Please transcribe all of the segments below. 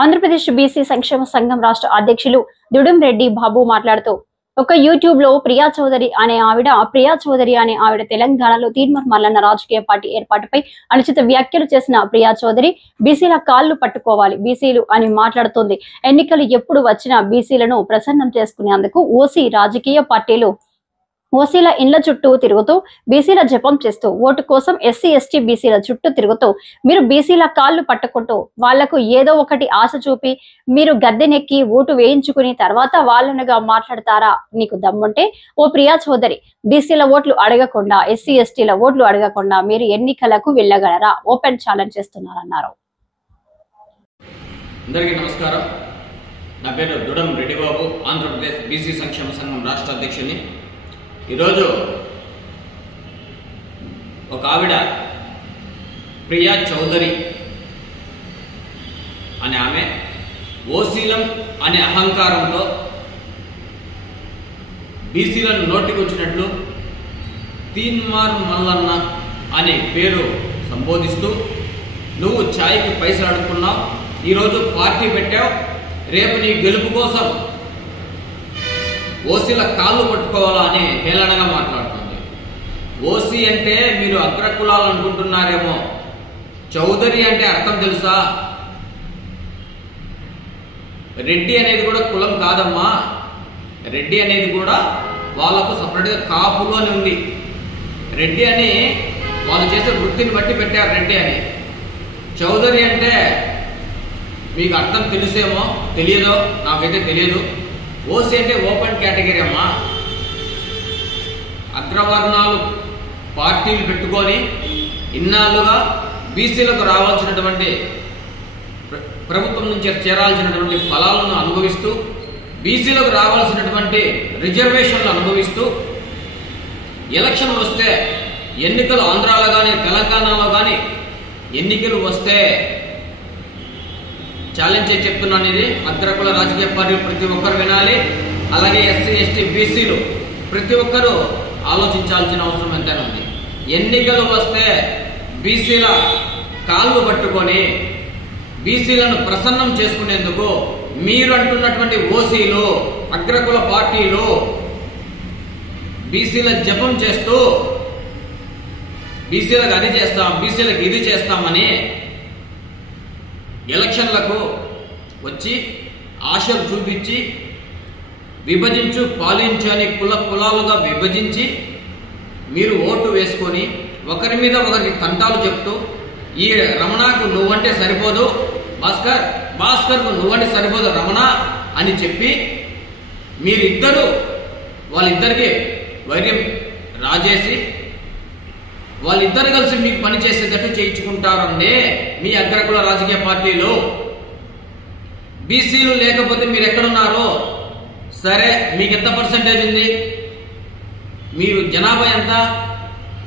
Andhra Pradesh BC సంక్షేమ సంఘం రాష్ట్ర అధ్యక్షులు దుడుం రెడ్డి బాబు మాట్లాడుతూ ఒక యూట్యూబ్ లో ప్రియా చౌదరి అనే ఆవిడ తెలంగాణలో తీర్మార్ మల్లన్న రాజకీయ పార్టీ ఏర్పాటుపై అనుచిత వ్యాఖ్యలు చేసిన ప్రియా చౌదరి బీసీల కాళ్లు పట్టుకోవాలి బీసీలు అని మాట్లాడుతోంది. ఎన్నికలు ఎప్పుడు వచ్చినా బీసీలను ప్రసన్నం చేసుకునేందుకు ఓసీ రాజకీయ పార్టీలు ఓసీల ఇండ్ల చుట్టూ తిరుగుతూ బీసీల జపం చేస్తూ ఓటు కోసం ఎస్సీ ఎస్టీ బీసీల చుట్టూ తిరుగుతూ మీరు బీసీల కాళ్లు పట్టుకుంటూ వాళ్లకు ఏదో ఒకటి ఆశ చూపి మీరు గద్దెనెక్కి ఓటు వేయించుకుని తర్వాత వాళ్ళనుగా మాట్లాడతారా? నీకు దమ్ముంటే ఓ ప్రియా చౌదరి బీసీల ఓట్లు అడగకుండా ఎస్సీ ఎస్టీల ఓట్లు అడగకుండా మీరు ఎన్నికలకు వెళ్ళగలరా? Open challenge చేస్తున్నారన్నారు. అందరికీ నమస్కారం. నా పేరు దుడం రెడ్డి బాబు, ఆంధ్రప్రదేశ్ బీసీ సంక్షేమ సంఘం రాష్ట్ర అధ్యక్షుని. ఈరోజు ఒక ఆవిడ ప్రియా చౌదరి అనే ఆమె ఓసీలం అనే అహంకారంతో బీసీలను నోటికొచ్చినట్లు తీన్మార్ మల్లన్న అనే పేరు సంబోధిస్తూ నువ్వు ఛాయ్కి పైసలు అడుక్కున్నావు, ఈరోజు పార్టీ పెట్టావు, రేపు నీ గెలుపు కోసం ఓసీల కాళ్ళు పట్టుకోవాలా అని హేళనగా మాట్లాడుతుంది. ఓసీ అంటే మీరు అగ్రకులాలు అనుకుంటున్నారేమో, చౌదరి అంటే అర్థం తెలుసా? రెడ్డి అనేది కూడా కులం కాదమ్మా. రెడ్డి అనేది కూడా వాళ్ళకు సపరేట్గా కాపులు అని ఉంది. రెడ్డి అని వాళ్ళు చేసే వృత్తిని బట్టి పెట్టారు రెడ్డి అని. చౌదరి అంటే మీకు అర్థం తెలుసేమో, తెలియదో నాకైతే తెలియదు. ఓసీ అంటే ఓపెన్ కేటగిరీ అమ్మా. అగ్రవర్ణాలు పార్టీలు పెట్టుకొని ఇన్నాళ్ళుగా బీసీలకు రావాల్సినటువంటి ప్రభుత్వం నుంచి చేరాల్సినటువంటి ఫలాలను అనుభవిస్తూ, బీసీలకు రావాల్సినటువంటి రిజర్వేషన్లు అనుభవిస్తూ, ఎలక్షన్ వస్తే ఎన్నికలు ఆంధ్రాలో కానీ తెలంగాణలో కానీ ఎన్నికలు వస్తే ఛాలెంజ్ చేసి చెప్తున్నాను, ఇది అగ్రకుల రాజకీయ పార్టీలు ప్రతి ఒక్కరు వినాలి. అలాగే ఎస్సీ ఎస్టీ బీసీలు ప్రతి ఒక్కరూ ఆలోచించాల్సిన అవసరం ఎంతైనా ఉంది. ఎన్నికలు వస్తే బీసీల కాళ్ళు పట్టుకొని బీసీలను ప్రసన్నం చేసుకునేందుకు మీరు అంటున్నటువంటి ఓసీలు అగ్రకుల పార్టీలు బీసీల జపం చేస్తూ బీసీలకు అది చేస్తాం, బీసీలకు ఇది చేస్తామని ఎలక్షన్లకు వచ్చి ఆశలు చూపించి విభజించు పాలించు అని కులాలుగా విభజించి మీరు ఓటు వేసుకొని ఒకరి మీద ఒకరికి తంటాలు చెప్తూ, ఈ రమణకు నువ్వంటే సరిపోదు భాస్కర్కు నువ్వంటే సరిపోదు రమణ అని చెప్పి వాళ్ళిద్దరికి వైర్యం రాజేసి వాళ్ళిద్దరు కలిసి మీకు పని చేసేటట్టు చేయించుకుంటారండి మీ అగ్రకుల రాజకీయ పార్టీలు. బీసీలు లేకపోతే మీరు ఎక్కడున్నారు? సరే, మీకు ఎంత పర్సెంటేజ్ ఉంది? మీ జనాభా ఎంత?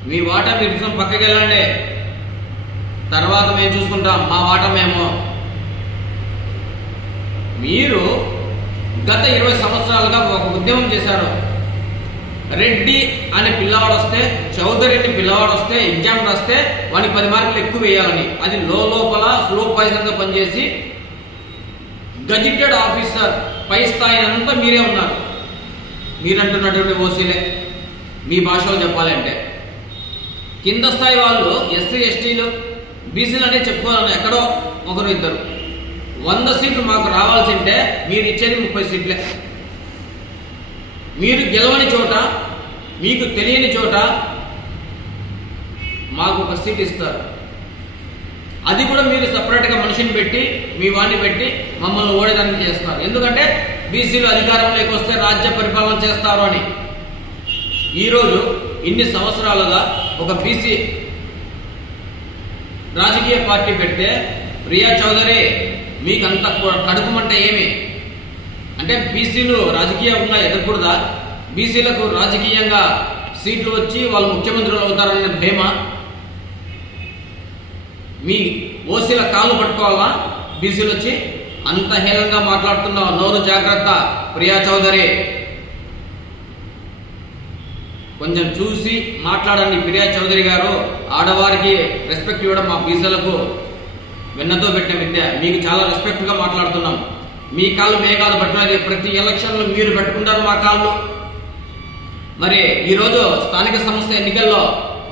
మీ వాటా మీరు పక్కకి వెళ్ళండి, తర్వాత మేము చూసుకుంటాం, మా వాటా మేము. మీరు గత 20 సంవత్సరాలుగా ఒక ఉద్యమం చేశారు. రెడ్డి అనే పిల్లవాడు వస్తే, చౌదరి అనే పిల్లవాడు వస్తే, ఎగ్జామ్ రాస్తే వానికి 10 మార్కులు ఎక్కువ వేయాలని. అది లోపల స్లో పాయిజన్ గా పనిచేసి గజిటెడ్ ఆఫీసర్ పై స్థాయి అంతా మీరే ఉన్నారు. మీరంటున్నటువంటి ఓసీలే మీ భాషలో చెప్పాలంటే. కింద స్థాయి వాళ్ళు ఎస్సీ ఎస్టీలు బీసీలు అనే చెప్పుకోవాలని ఎక్కడో ఒకరు ఇద్దరు. 100 సీట్లు మాకు రావాల్సి ఉంటే మీరు ఇచ్చేది 30 సీట్లే. మీరు గెలవని చోట, మీకు తెలియని చోట మాకు ఒక సీట్ ఇస్తారు. అది కూడా మీరు సపరేట్గా మనిషిని పెట్టి, మీ వాడిని పెట్టి మమ్మల్ని ఓడేదానికి చేస్తారు. ఎందుకంటే బీసీలు అధికారంలోకి వస్తే రాజ్య పరిపాలన చేస్తారు అని. ఈరోజు ఇన్ని సంవత్సరాలుగా ఒక బీసీ రాజకీయ పార్టీ పెడితే ప్రియా చౌదరి మీకు అంత కడుపుమంటే ఏమి అంటే బీసీలు రాజకీయంగా ఎదగకూడదా? బీసీలకు రాజకీయంగా సీట్లు వచ్చి వాళ్ళు ముఖ్యమంత్రులు అవుతారనే భయమా? మీ ఓసీల కాళ్ళు పట్టుకోవాలా బీసీలు వచ్చి? అంత హేళంగా మాట్లాడుతున్నావు, నోరు జాగ్రత్త ప్రియా చౌదరి. కొంచెం చూసి మాట్లాడండి ప్రియా చౌదరి గారు. ఆడవారికి రెస్పెక్ట్ ఇవ్వడం మా బీసీలకు వెన్నతో పెట్టిన విద్య. మీకు చాలా రెస్పెక్ట్ గా మాట్లాడుతున్నాం. మీ కాళ్ళు మేఘాలు పట్టుకునేది ప్రతి ఎలక్షన్లో మీరు పెట్టుకుంటారు మా కాళ్ళు. మరి ఈరోజు స్థానిక సంస్థ ఎన్నికల్లో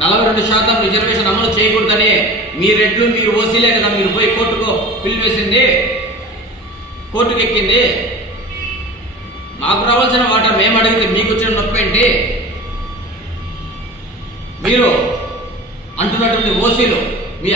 42% రిజర్వేషన్ అమలు చేయకూడదని మీ రెడ్లు మీరు ఓసీలే కదా మీరు పోయి కోర్టుకు పిల్లు వేసింది, కోర్టుకు ఎక్కింది. మాకు రావాల్సిన వాటా మేము అడిగితే మీకు వచ్చిన నొప్పి ఏంటి? మీరు అంటున్నటువంటి ఓసీలు మీ